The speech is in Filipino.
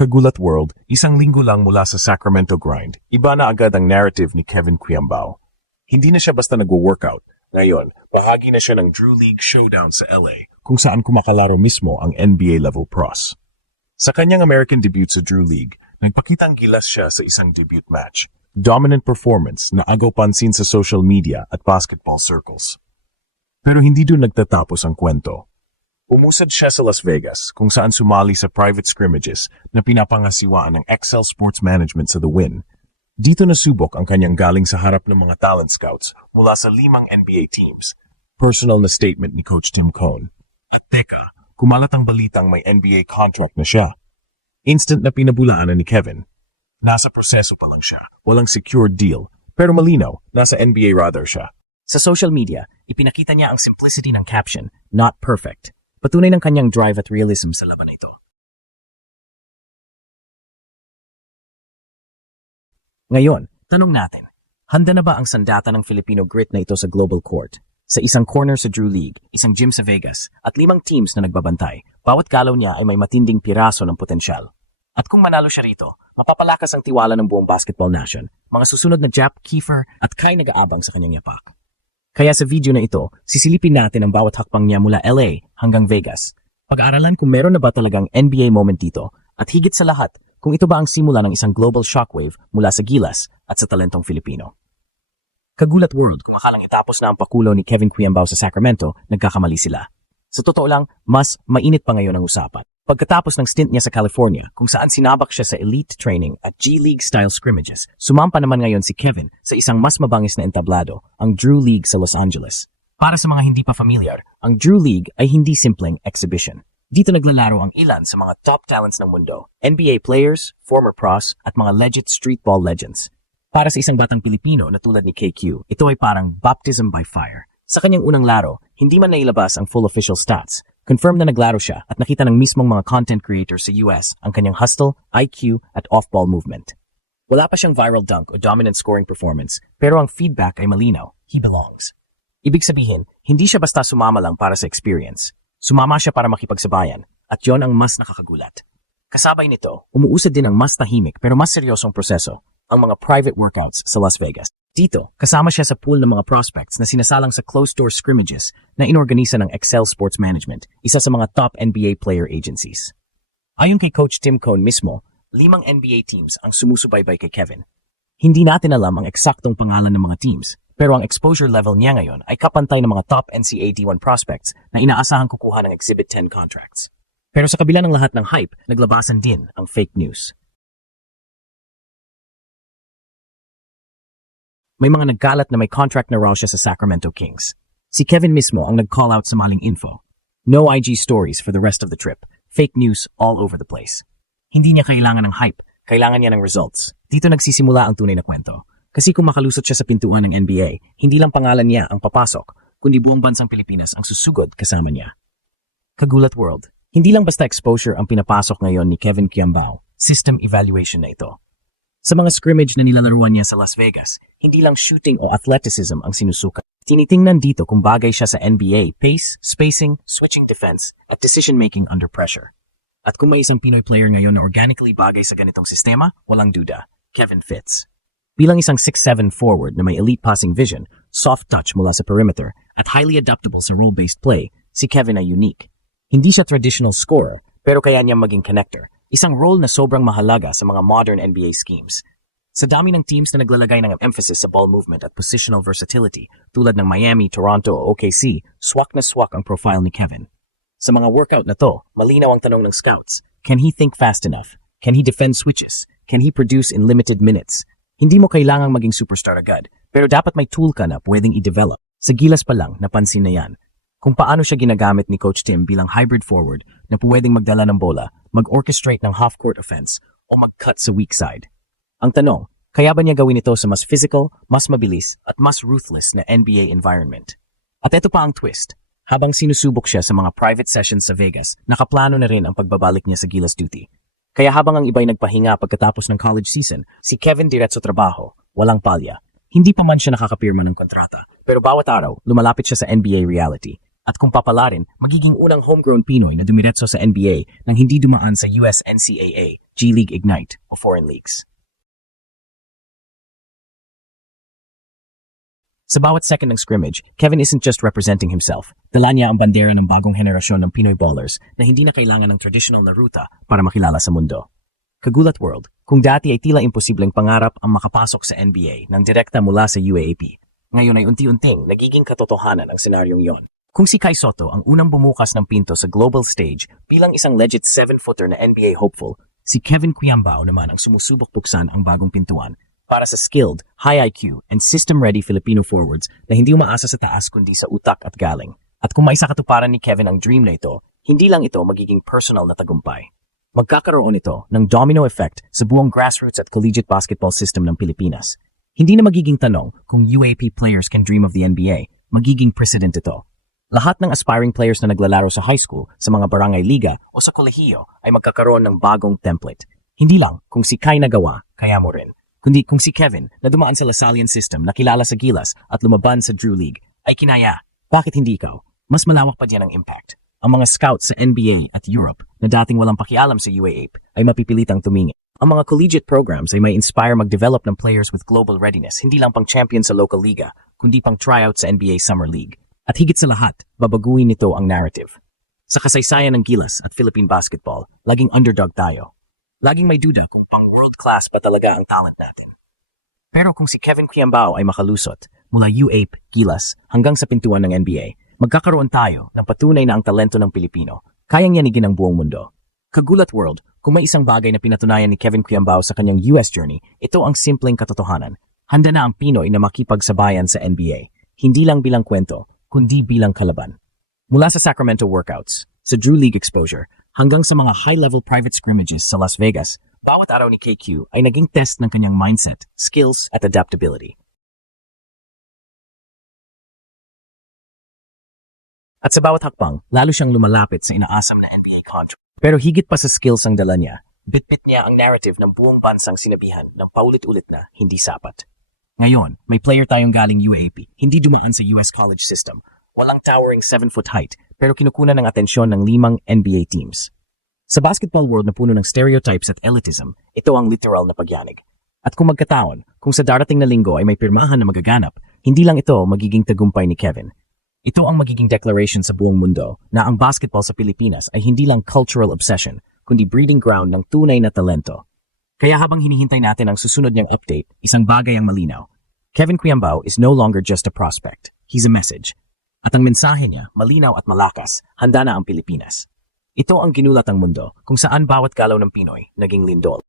Kagulat World, isang linggo lang mula sa Sacramento grind, iba na agad ang narrative ni Kevin Quiambao. Hindi na siya basta nagwo-workout. Ngayon, bahagi na siya ng Drew League Showdown sa LA, kung saan kumakalaro mismo ang NBA-level pros. Sa kanyang American debut sa Drew League, nagpakitang gilas siya sa isang debut match. Dominant performance na agaw pansin sa social media at basketball circles. Pero hindi doon nagtatapos ang kwento. Umusad siya sa Las Vegas kung saan sumali sa private scrimmages na pinapangasiwaan ng Excel Sports Management sa The Win. Dito nasubok ang kanyang galing sa harap ng mga talent scouts mula sa 5 NBA teams. Personal na statement ni Coach Tim Cone. At teka, kumalat ang balitang may NBA contract na siya. Instant na pinabulaanan ni Kevin. Nasa proseso pa lang siya, walang secured deal, pero malinaw, nasa NBA radar siya. Sa social media, ipinakita niya ang simplicity ng caption, not perfect. Patunay ng kanyang drive at realism sa laban na ito. Ngayon, tanong natin, handa na ba ang sandata ng Filipino grit na ito sa global court? Sa isang corner sa Drew League, isang gym sa Vegas, at 5 teams na nagbabantay, bawat galaw niya ay may matinding piraso ng potensyal. At kung manalo siya rito, mapapalakas ang tiwala ng buong basketball nation, mga susunod na Jap, Kiefer, at Kai nag-aabang sa kanyang yapak. Kaya sa video na ito, sisilipin natin ang bawat hakbang niya mula LA hanggang Vegas. Pag-aaralan kung meron na ba talagang NBA moment dito at higit sa lahat, kung ito ba ang simula ng isang global shockwave mula sa gilas at sa talentong Filipino. Kagulat World, kung akalang itapos na ang pakulo ni Kevin Quiambao sa Sacramento, nagkakamali sila. Sa totoo lang, mas mainit pa ngayon ang usapan. Pagkatapos ng stint niya sa California, kung saan sinabak siya sa elite training at G-League-style scrimmages, sumampa naman ngayon si Kevin sa isang mas mabangis na entablado, ang Drew League sa Los Angeles. Para sa mga hindi pa familiar, ang Drew League ay hindi simpleng exhibition. Dito naglalaro ang ilan sa mga top talents ng mundo, NBA players, former pros, at mga legit streetball legends. Para sa isang batang Pilipino na tulad ni KQ, ito ay parang baptism by fire. Sa kanyang unang laro, hindi man nailabas ang full official stats. Confirmed na naglaro siya at nakita ng mismong mga content creators sa US ang kanyang hustle, IQ at off-ball movement. Wala pa siyang viral dunk o dominant scoring performance, pero ang feedback ay malinaw. He belongs. Ibig sabihin, hindi siya basta sumama lang para sa experience. Sumama siya para makipagsabayan, at yon ang mas nakakagulat. Kasabay nito, umuusad din ang mas tahimik pero mas seryosong proseso, ang mga private workouts sa Las Vegas. Dito, kasama siya sa pool ng mga prospects na sinasalang sa closed-door scrimmages na inorganisa ng Excel Sports Management, isa sa mga top NBA player agencies. Ayon kay Coach Tim Cone mismo, 5 NBA teams ang sumusubaybay kay Kevin. Hindi natin alam ang eksaktong pangalan ng mga teams, pero ang exposure level niya ngayon ay kapantay ng mga top NCAA D1 prospects na inaasahang kukuha ng Exhibit 10 contracts. Pero sa kabila ng lahat ng hype, naglabasan din ang fake news. May mga nagkalat na may contract na raw siya sa Sacramento Kings. Si Kevin mismo ang nag-call out sa maling info. No IG stories for the rest of the trip. Fake news all over the place. Hindi niya kailangan ng hype, kailangan niya ng results. Dito nagsisimula ang tunay na kwento. Kasi kung makalusot siya sa pintuan ng NBA, hindi lang pangalan niya ang papasok, kundi buong bansang Pilipinas ang susugod kasama niya. Kagulat World, hindi lang basta exposure ang pinapasok ngayon ni Kevin Quiambao, system evaluation na ito. Sa mga scrimmage na nilalaruan niya sa Las Vegas, hindi lang shooting o athleticism ang sinusukat. Tinitingnan dito kung bagay siya sa NBA, pace, spacing, switching defense, at decision-making under pressure. At kung may isang Pinoy player ngayon na organically bagay sa ganitong sistema, walang duda, Kevin fits. Bilang isang 6'7" forward na may elite passing vision, soft touch mula sa perimeter, at highly adaptable sa role-based play, si Kevin ay unique. Hindi siya traditional scorer, pero kaya niya maging connector. Isang role na sobrang mahalaga sa mga modern NBA schemes. Sa dami ng teams na naglalagay ng emphasis sa ball movement at positional versatility, tulad ng Miami, Toronto o OKC, swak na swak ang profile ni Kevin. Sa mga workout na to, malinaw ang tanong ng scouts. Can he think fast enough? Can he defend switches? Can he produce in limited minutes? Hindi mo kailangang maging superstar agad, pero dapat may tool ka na pwedeng i-develop. Sa gilas pa lang, napansin na yan. Kung paano siya ginagamit ni Coach Tim bilang hybrid forward na pwedeng magdala ng bola, mag-orchestrate ng half-court offense, o mag-cut sa weak side. Ang tanong, kaya ba niya gawin ito sa mas physical, mas mabilis, at mas ruthless na NBA environment? At ito pa ang twist. Habang sinusubok siya sa mga private sessions sa Vegas, nakaplano na rin ang pagbabalik niya sa Gilas duty. Kaya habang ang iba'y nagpahinga pagkatapos ng college season, si Kevin diretso trabaho, walang palya. Hindi pa man siya nakakapirma ng kontrata, pero bawat araw, lumalapit siya sa NBA reality. At kung papalarin, magiging unang homegrown Pinoy na dumiretso sa NBA nang hindi dumaan sa US NCAA, G League Ignite, o foreign leagues. Sa bawat second ng scrimmage, Kevin isn't just representing himself. Dala niya ang bandera ng bagong henerasyon ng Pinoy ballers na hindi na kailangan ng traditional na ruta para makilala sa mundo. Kagulat World, kung dati ay tila imposibleng pangarap ang makapasok sa NBA ng direkta mula sa UAAP, ngayon ay unti-unting nagiging katotohanan ang senaryong yon. Kung si Kai Sotto ang unang bumukas ng pinto sa global stage bilang isang legit 7-footer na NBA hopeful, si Kevin Quiambao naman ang sumusubok buksan ang bagong pintuan para sa skilled, high IQ, and system-ready Filipino forwards na hindi umaasa sa taas kundi sa utak at galing. At kung maisakatuparan ni Kevin ang dream na ito, hindi lang ito magiging personal na tagumpay. Magkakaroon ito ng domino effect sa buong grassroots at collegiate basketball system ng Pilipinas. Hindi na magiging tanong kung UAP players can dream of the NBA, magiging precedent ito. Lahat ng aspiring players na naglalaro sa high school, sa mga barangay liga o sa kolehiyo ay magkakaroon ng bagong template. Hindi lang kung si Kai nagawa, kaya mo rin. Kundi kung si Kevin na dumaan sa Lasallian system na kilala sa Gilas at lumaban sa Drew League ay kinaya, bakit hindi ikaw? Mas malawak pa diyan ang impact. Ang mga scouts sa NBA at Europe na dating walang pakialam sa UAAP ay mapipilitang tumingin. Ang mga collegiate programs ay may inspire mag-develop ng players with global readiness, hindi lang pang champion sa local liga, kundi pang tryout sa NBA Summer League. At higit sa lahat, babaguhin nito ang narrative. Sa kasaysayan ng Gilas at Philippine basketball, laging underdog tayo. Laging may duda kung pang world-class ba talaga ang talent natin. Pero kung si Kevin Quiambao ay makalusot mula UAP, Gilas hanggang sa pintuan ng NBA, magkakaroon tayo ng patunay na ang talento ng Pilipino kayang yanigin ang buong mundo. Kagulat World, kung may isang bagay na pinatunayan ni Kevin Quiambao sa kanyang US journey, ito ang simpleng katotohanan. Handa na ang Pinoy na makipagsabayan sa NBA, hindi lang bilang kwento, kundi bilang kalaban. Mula sa Sacramento workouts, sa Drew League exposure, hanggang sa mga high-level private scrimmages sa Las Vegas, bawat araw ni KQ ay naging test ng kanyang mindset, skills at adaptability. At sa bawat hakbang, lalo siyang lumalapit sa inaasam na NBA contract. Pero higit pa sa skills ang dala niya, bitbit niya ang narrative ng buong bansang sinabihan ng paulit-ulit na hindi sapat. Ngayon, may player tayong galing UAP, hindi dumaan sa US college system. Walang towering 7-foot height, pero kinukunan ng atensyon ng 5 NBA teams. Sa basketball world na puno ng stereotypes at elitism, ito ang literal na pagyanig. At kung magkataon, kung sa darating na linggo ay may pirmahan na magaganap, hindi lang ito magiging tagumpay ni Kevin. Ito ang magiging declaration sa buong mundo na ang basketball sa Pilipinas ay hindi lang cultural obsession, kundi breeding ground ng tunay na talento. Kaya habang hinihintay natin ang susunod niyang update, isang bagay ang malinaw. Kevin Quiambao is no longer just a prospect. He's a message. At ang mensahe niya, malinaw at malakas, handa na ang Pilipinas. Ito ang ginulat ang mundo kung saan bawat galaw ng Pinoy naging lindol.